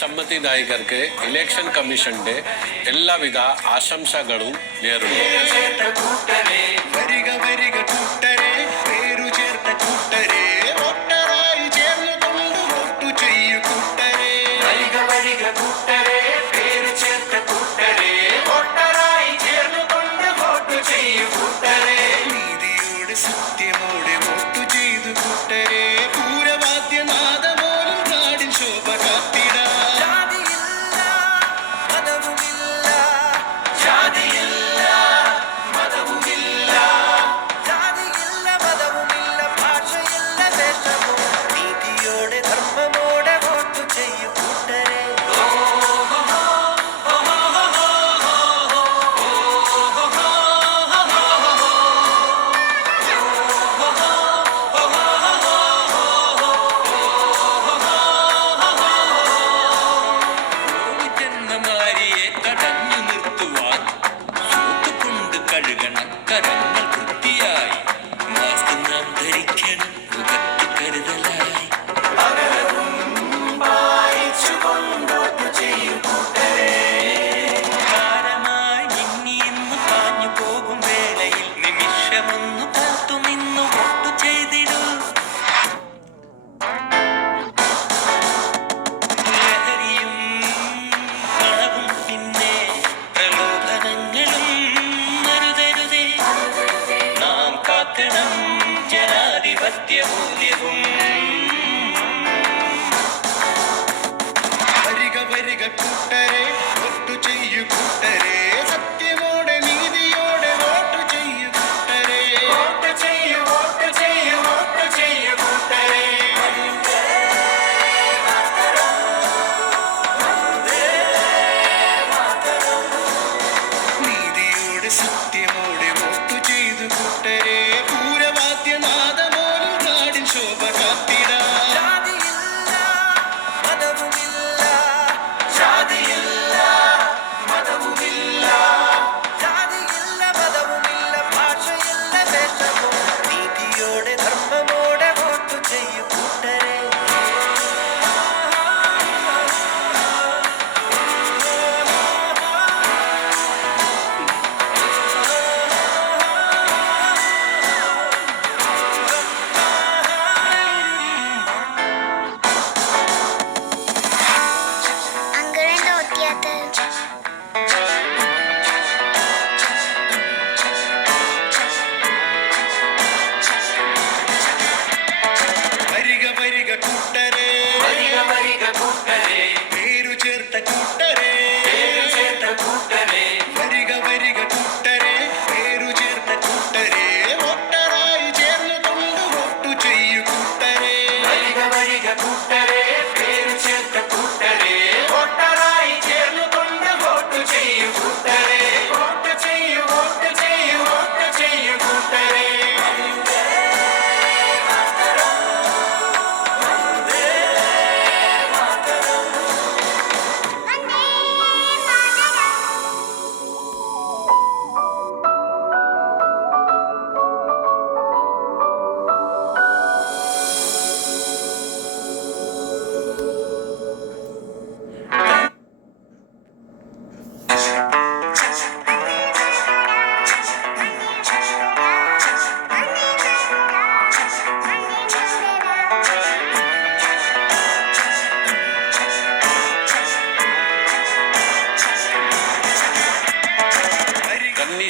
സമ്മതിദായകർക്ക് election കമ്മീഷന്റെ എല്ലാവിധ ആശംസകളും നേരുന്നു.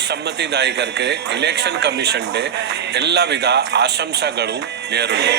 സമ്മതിദായകർക്ക് ഇലക്ഷൻ കമ്മീഷന്റെ എല്ലാവിധ ആശംസകളും നേരുന്നു.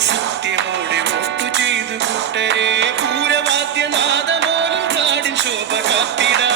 സത്യമോടെ വോട്ടു ചെയ്തു കൂട്ടരെ പൂരവാദ്യനാദമോലും നാടിൻ ശോഭ കാത്തിടാ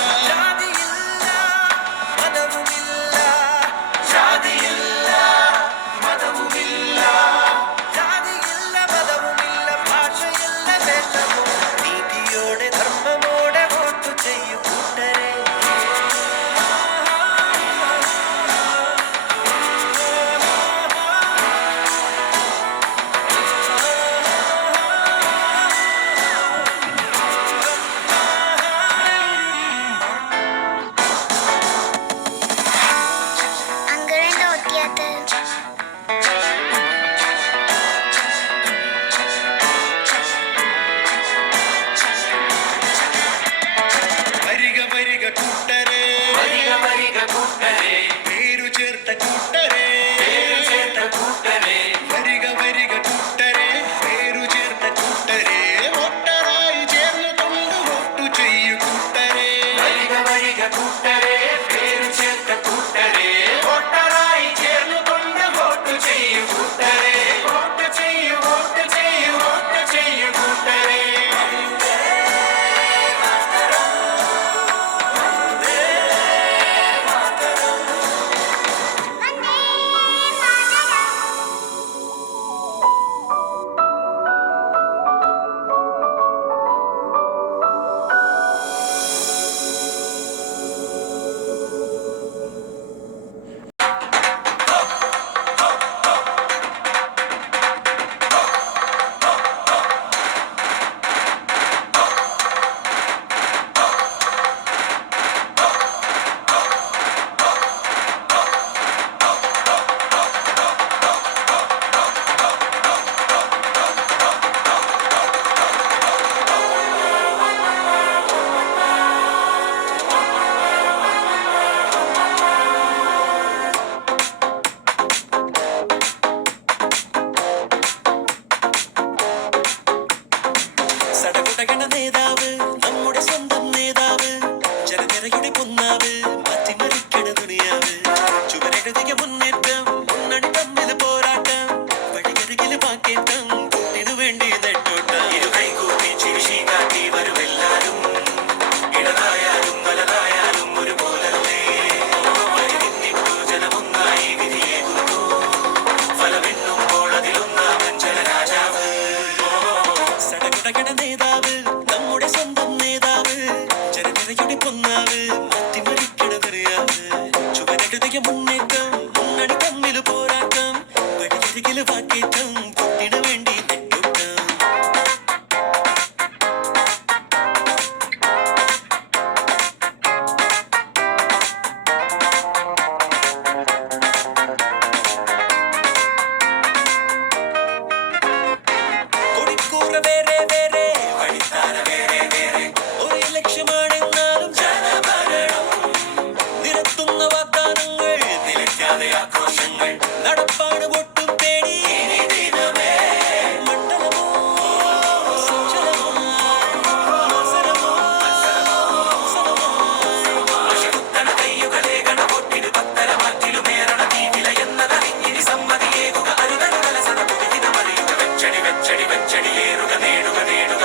ചെടി വെച്ചടി ഏറുക നേടുക നേടുക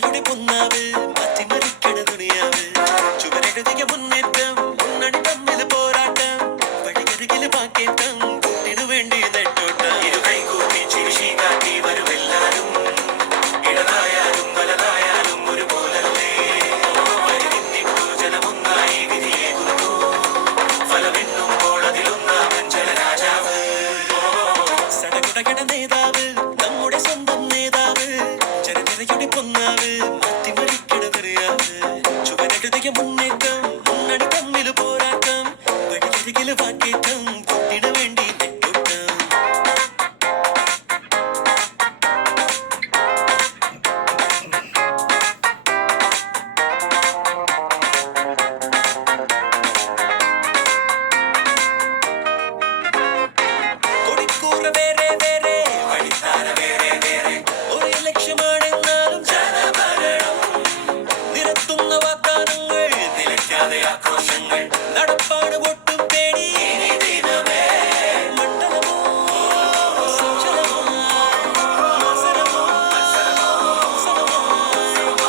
ജനനിരയുടെ പൊന്നാവ് മാറ്റിമറിക്കണ ദുനിയാവ് ചുവരെഴുതിയ മുന്നേറ്റം മുന്നണി തമ്മിൽ പോരാട്ടം വഴികരുകിൽ പാക്കേറ്റം കൂട്ടിനു വേണ്ടി നെട്ടോട്ടം ഇരുകൈ കൂട്ടി ചിരിശി കാട്ടി വരുമെല്ലാരും ഇടതായാലും വലതായാലും ഒരുപോലല്ലേ വരുന്നിട്ടു ജനമൊന്നായി വിധിയേകുന്നു ഫലമെണ്ണുമ്പോൾ അതിലൊന്നാമൻ ജനരാജാവ് സടകുടകട നേതാവ് നമ്മുടെ സ്വന്തം നേതാവ് ജനനിരയുടെ പൊന്നാവ് മാറ്റിമറിക്കണതറിയാവ് ചുവരെഴുതിയ മുന്നേറ്റം മുന്നണി തമ്മിൽ പോരാട്ടം വഴിയരികിൽ വാക്കേറ്റം കൂട്ടിനു വേണ്ടി നെട്ടോട്ടം കൊടിക്കൂറ വേറെ വേറെ വഴിത്താര വേറെ വേറെ ഒരു ലക്ഷ്യമാണെന്നാലും ജനഭരണം നിരത്തുന്ന വാഗ്ദാനങ്ങൾ നിലയ്ക്കാതെ ആക്രോശങ്ങൾ നടപ്പാണ് ഒട്ടും പേടി ഇനി ദിനമേ മണ്ഡലമോ സഞ്ചലമോ മത്സരമോ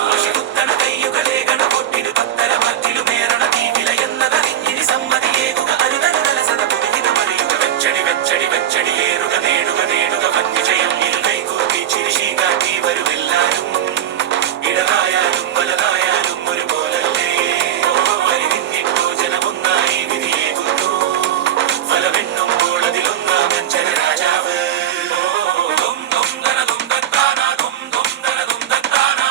അശുദ്ധന കയ്യുകളേകണ പൊട്ടിനു പത്തര മറ്റിലുമേറണ തീവില എന്നതറിഞ്ഞിനി സമ്മതിയേകുക അരുതരുതലസത പുതിയതമറിയുക വെച്ചടി വെച്ചടി വെച്ചടിയേറുക നേടുക നേടുക വന്യജയം ഇരുകൈ കൂട്ടി ചിരിശി കാട്ടി വരുമെല്ലാരും ഇടതായാലും വലതായാലും ഒരുപോലല്ലേ വരുന്നിട്ടോ ജനമൊന്നായി വിധിയേകുന്നു ഫലമെണ്ണുമ്പോൾ അതിലൊന്നാമൻ ജനരാജാവ് ദും ദും ദന ദും ദത്താന ദും ദും ദന ദും ദത്താന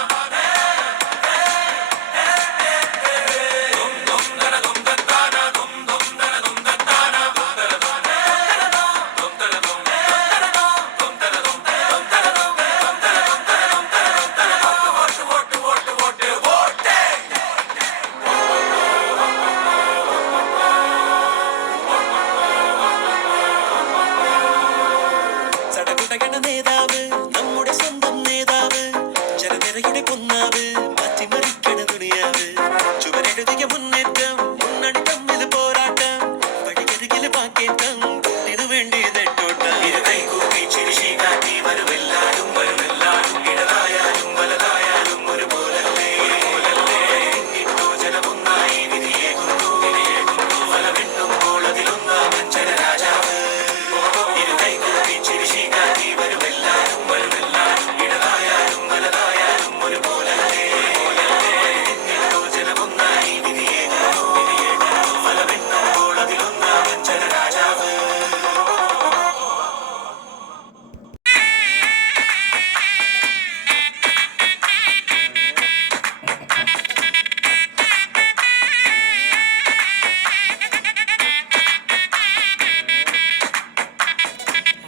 ദും ദും ദന ദും ദത്താന ദും ദും ദന ദും ദത്താന ദും ദന ദും ദും ദന ദും ദും ദന ദും വോട്ട് വോട്ട് വോട്ട് വോട്ട് സടകുടകണ നേതാവ് നമ്മുടെ സ്വന്തം നേതാവ് ജനനിരയുടെ പൊന്നാവ് മാറ്റിമറിക്കണ ദുനിയാവ് ചുവരെഴുതിയ മുന്നേറ്റം മുന്നണി തമ്മിൽ പോരാട്ടം വഴിയരികിൽ പാക്കേറ്റം കൂട്ടിനു വേണ്ടി നെട്ടോട്ടം ഇരുകൈ കൂട്ടി ചിരിശി കാട്ടി വരുമെല്ലാരും ഇടതായാലും വലതായാലും ഒരുപോലല്ലേ വരുന്നിട്ടോ ജനമൊന്നായി വിധിയേകുന്നു ഫലമെണ്ണുമ്പോൾ അതിലൊന്നാമൻ ജനരാജാവ് ഇരുകൈ കൂട്ടി ചിരിശി കാട്ടി വരുമെല്ലാരും ഇടതായാലും വലതായാലും ഒരുപോലല്ലേ വരുന്നിട്ടോ ജനമൊന്നായി വിധിയേകുന്നു ഫലമെണ്ണുമ്പോൾ അതിലൊന്നാമൻ ജനരാജാവ്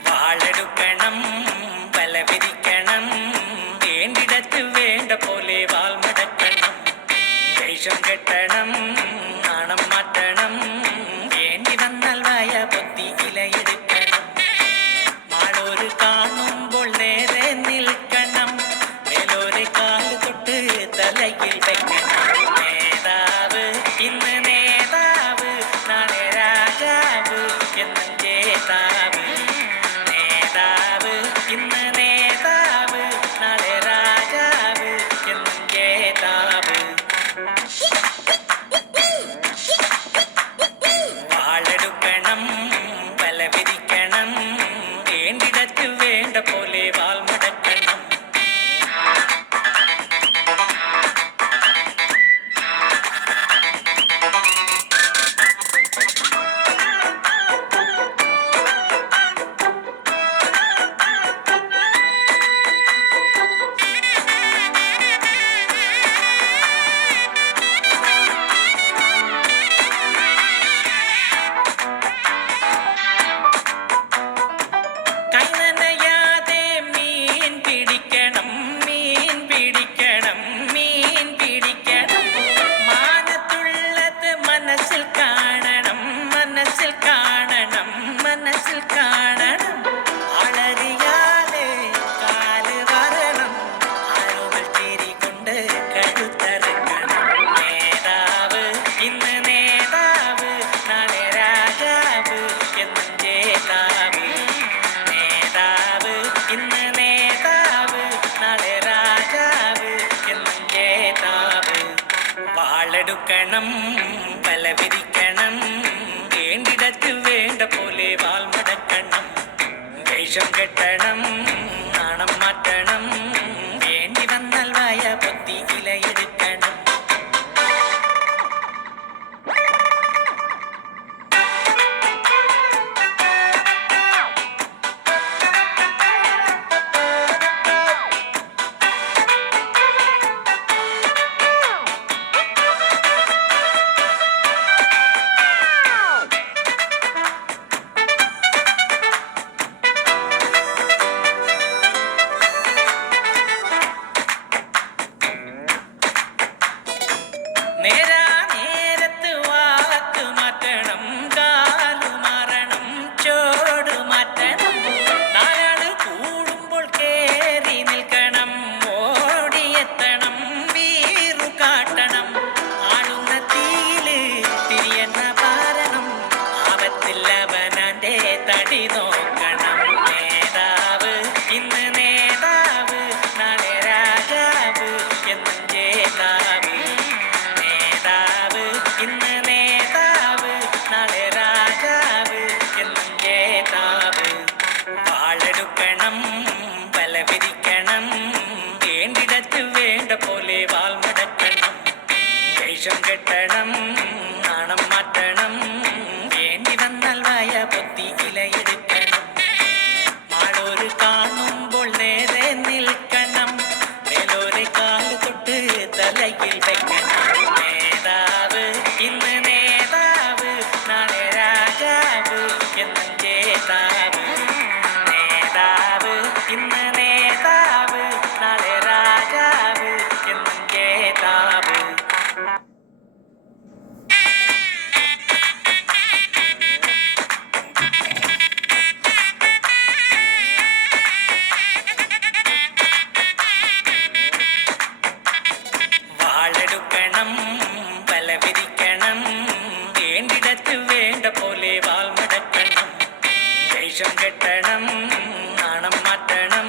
വാളെടുക്കണം ബലവിരിക്കണം വേണ്ടിടത്ത് വേണ്ട പോലെ വാൾമടക്കണം ദേഷ്യം കെട്ടണം നാണം മാറ്റണം വേണ്ടി വന്നാൽ വായ പൊത്തി ഇലയെടുക്കണം മാളോര് കാണുമ്പോൾ നേരെ നിൽക്കണം മേലോരെ കാല് തൊട്ട് തലയിൽ വെക്കണം നേതാവ് ഇന്ന് നേതാവ് നാളെ രാജാവ് എന്നും ജേതാവ് നേതാവ് ഇന്ന് നേതാവ് നാളെ രാജാവ് എന്നും ജേതാവ് വാളെടുക്കണം ബലവിരിക്കണം വേണ്ടിടത്ത് വേണ്ട പോലെ വാൾമടക്കണം വാളെടുക്കണം വല വിരിക്കണം വേണ്ടിടത്ത് വേണ്ട പോലെ വാൾ മടക്കണം വേഷം കെട്ടണം നാണം മാറ്റണം വേണ്ടി വന്നാൽ വായ പൊത്തി ഇലയെടുക്കണം നേരാ നേരത്ത് വാക്ക് മാറ്റണം കാലു മാറണം ചോട് മാറ്റണം നാലാള് കൂടുമ്പോൾ കേറി നിൽക്കണം ഓടിയെത്തണം വീറു കാട്ടണം ആളുന്ന തീയില് തിരിയെന്ന പാരണം ആപത്തില്ലവനാന്റെ തടി നോക്കണം നേതാവ് ഇന്ന് നേതാവ് നാളെ രാജാവ് എന്നും ജേതാവ് നേതാവ് ഇന്ന് നേതാവ് നാളെ രാജാവ് എന്നും ജേതാവ് വാളെടുക്കണം വല വിരിക്കണം വേണ്ടിടത്ത് വേണ്ട പോലെ വാൾ മടക്കണം വേഷം കെട്ടണം നാണം മാറ്റണം വേണ്ടി വന്നാൽ വായ പൊത്തി ഇലയെടുക്കണം മാളോര് കാണുമ്പോൾ നേരെ നിൽക്കണം മേലോരെ കാല് തൊട്ട് തലയിൽ വെക്കണം നേതാവ് ഇന്ന് നേതാവ് നാളെ രാജാവ് എന്നും ജേതാവ് നേതാവ് ഇന്ന് നേതാവ് നാളെ രാജാവ് എന്നും ജേതാവ് വാളെടുക്കണം വല വിരിക്കണം വേണ്ടിടത്ത് വേണ്ട പോലെ വാൾ മടക്കണം വേഷം കെട്ടണം നാണം മാറ്റണം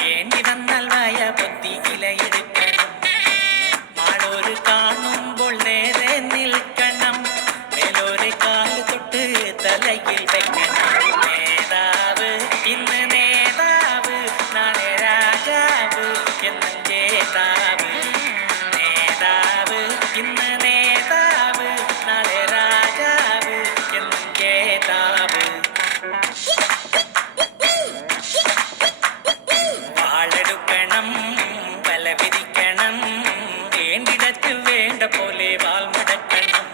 വേണ്ടി വന്നാൽ വായ പൊത്തി ഇലയെടുക്കണം മാളോര് കാണുമ്പോൾ നേരെ നിൽക്കണം മേലോരെ കാല് തൊട്ട് തലയിൽ വെക്കണം നേതാവ് ഇന്ന് നേതാവ് നാളെ രാജാവ് എന്നും ജേതാവ് നേതാവ് ഇന്ന് നേതാവ് നാളെ രാജാവ് എന്നും ജേതാവ് വാളെടുക്കണം വല വിരിക്കണം വേണ്ടിടത്ത് വേണ്ട പോലെ വാൾ മടക്കണം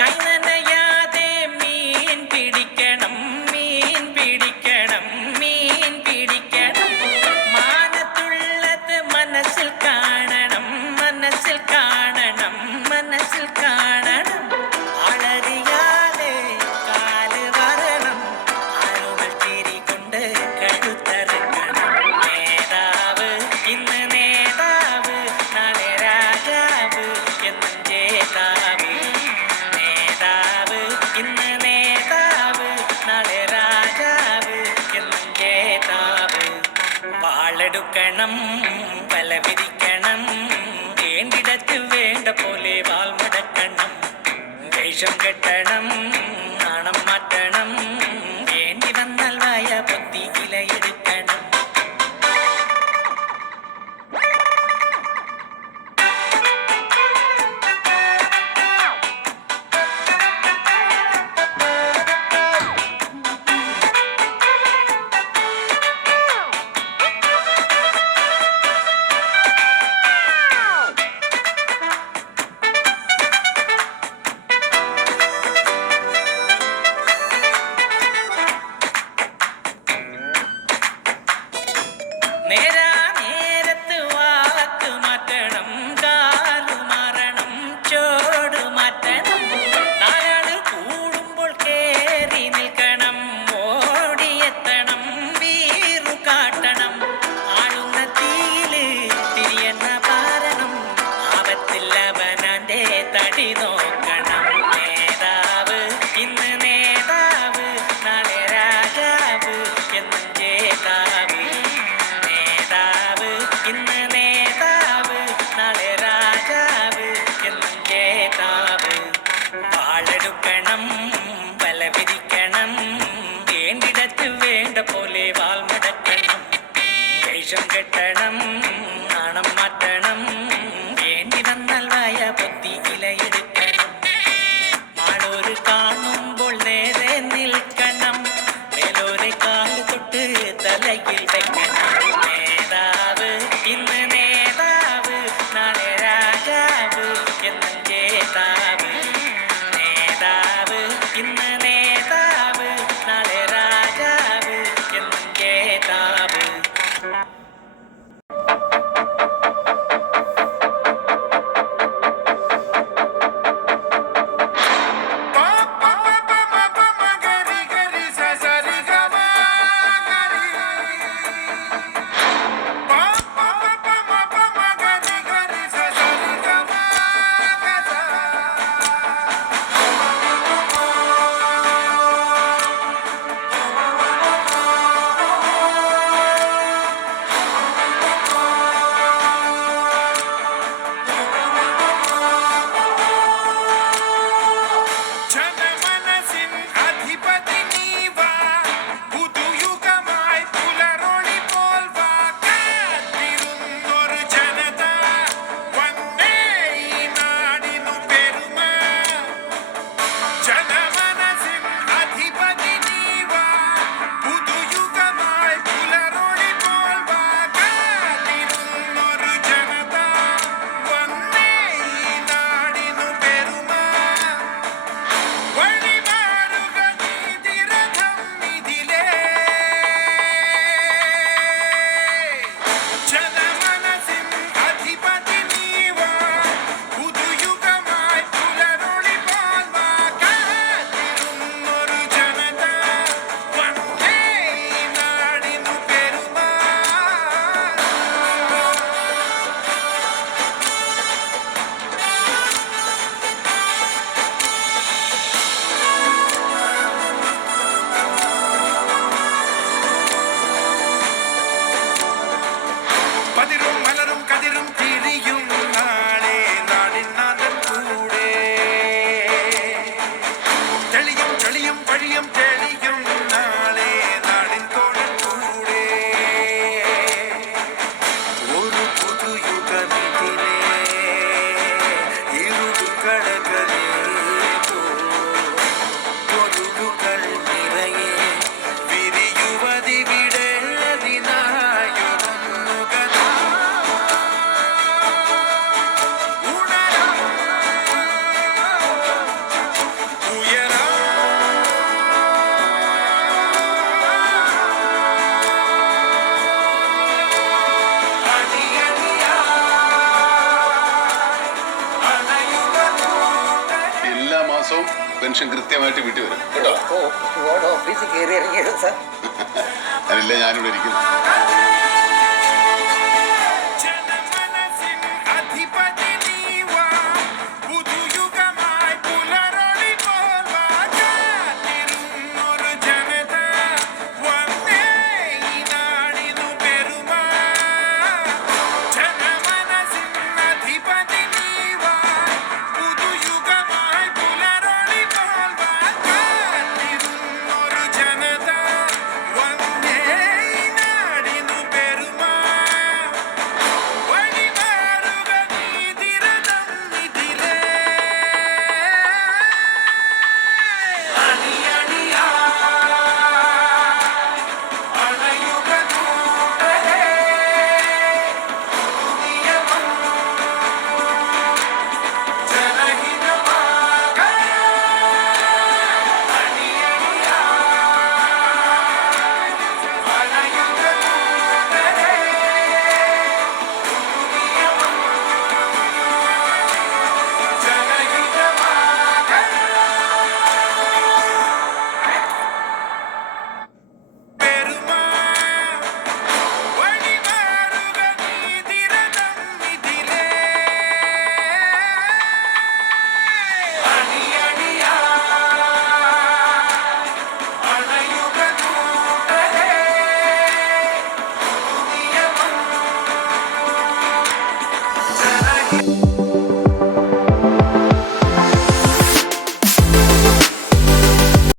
കൈനനയാതെ മീൻ പിടിക്കണം മീൻ പിടിക്കണം മീൻ പിടിക്കണം മാനത്തുള്ളത് മനസ്സിൽ കാണണം മനസ്സിൽ കാണണം മനസ്സിൽ കാണണം ആളറിയാതെ കാല് വരണം ആളുകൾ തിരികൊണ്ട് കഴുത്തറക്കണം നേതാവ് ഇന്ന് നേതാവ് നാളെ രാജാവ് എന്നും ജേതാവ് നേതാവ് ഇന്ന് നേതാവ് നാളെ രാജാവ് എന്നും ജേതാവ് വാളെടുക്കണം വല വിരിക്കണം വേണ്ടിടത്ത് വേണ്ട പോലെ വാൾ മടക്കണം വേഷം കെട്ടണം നാണം മാറ്റണം വേണ്ടി വന്നാൽ വായ പൊത്തി ഇലയെടുക്കണം പടി നോക്കണം. നേതാവ് ഇന്ന് നേതാവ്, നാളെ രാജാവ് എന്നും ജേതാവ്. നേതാവ് ഇന്ന് നേതാവ്, നാളെ രാജാവ് എന്നും ജേതാവ്. വാളെടുക്കണം, വല വിരിക്കണം, വേണ്ടിടത്ത് വേണ്ട പോലെ വാൾ മടക്കണം. വേഷം കെട്ടണം, നാണം മാറ്റണം, വേണ്ടി വന്നാൽ വായ പൊത്തി ഇലയെടുക്കണം. ആളോര് കാണുമ്പോൾ നേരെ നിൽക്കണം, മേലോരെ കാല് തൊട്ട് തലയിൽ വെക്കണം. നേതാവ് ഇന്ന് നേതാവ്, നാളെ രാജാവ് എന്നും ജേതാവ്. നേതാവ് ഇന്ന് നേതാവ്, നാളെ രാജാവ് എന്നും ജേതാവ്. ജനമനസിൻ അധിപതി നീവാ, പുതുയുഗമായി പുലരൊളി പോൽ വാ. കാത്തിരുന്നൊരു ജനത വന്നേ ഈ നാടിനു പെരുമ. ജനമനസിൻ അധിപതി നീവാ, പുതുയുഗമായി പുലരൊളി പോൽ വാ. കാത്തിരുന്നൊരു ജനത വന്നേ ഈ നാടിനു പെരുമ. വഴിമാറുക നീതിരഥം ഇതിലേ. ജനമനസിൻ അധിപതി നീവാ, പുതുയുഗമായി പുലരൊളി പോൽ വാ. കാത്തിരുന്നൊരു ജനത വന്നേ ഈ നാടിനു പെരുമ. പതിരും മലരും കതിരും തിരിയും നാളെ നാടിൻ നാഥൻ കൂടെ. തെളിയും ചെളിയും വഴിയും തെളിയും നാളെ നാടിൻ തോഴൻ കൂടെ. ഒരു പുതുയുഗമിതിലേ ഇരുടുകളകലേ പൊരുളുകൾ നിറയെ വിരിയുവതിവിടെ ദിനായൊന്നുകഥ. ഉണരാം, ഉയരാം, എല്ലാ മാസവും പെൻഷൻ കൃത്യമായിട്ട് വീട്ടിൽ വരും കേട്ടോ. ഓഫീസിൽ കയറി ഇറങ്ങിയത് സാർ. അതില്ല ഞാനിവിടെ ഇരിക്കുന്നു.